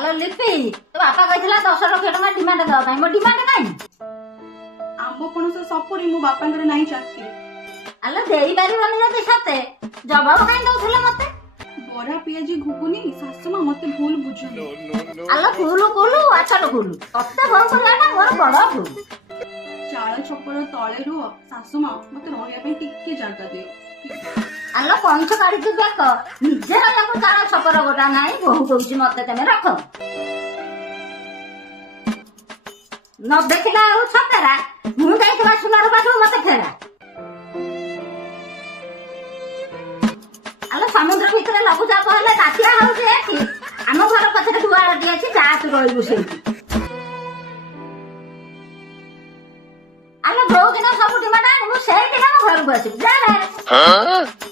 hello लिपि तो बापा कहला 10 लाख टका डिमांड दवा भाई मो डिमांड काई आंबो पणस सपुरी मो बापांकर नाही चाकरी हेलो देई बारी बनी जते सते जवाब काई दउथले मते बड़ा पियाजी घुकुनी सासु मां मते भूल बुझन हेलो कुलु कुलु अचल कुलु तत्ते भौ करला ना मोर बड़ा भूल चाळ छपर तळे रुह सासु मां मते रहया पे टिके जागा दियो हेलो पंच काढी तू देख निजे रहा चाळ छपर गोटा नाही बहु कहूची मते तमे रख न देखला आउ छपरा मु जाइतबा सुनार बाटू मते फेरा हेलो समुद्र भितर लघुचाप हेले तातिया होउची एठी आम घर पछरे दुआरटी अछि जा तू रहिबु सेठी हेलो दो दिन सब डिमांड मु सेठी हम घर को आसी जा रे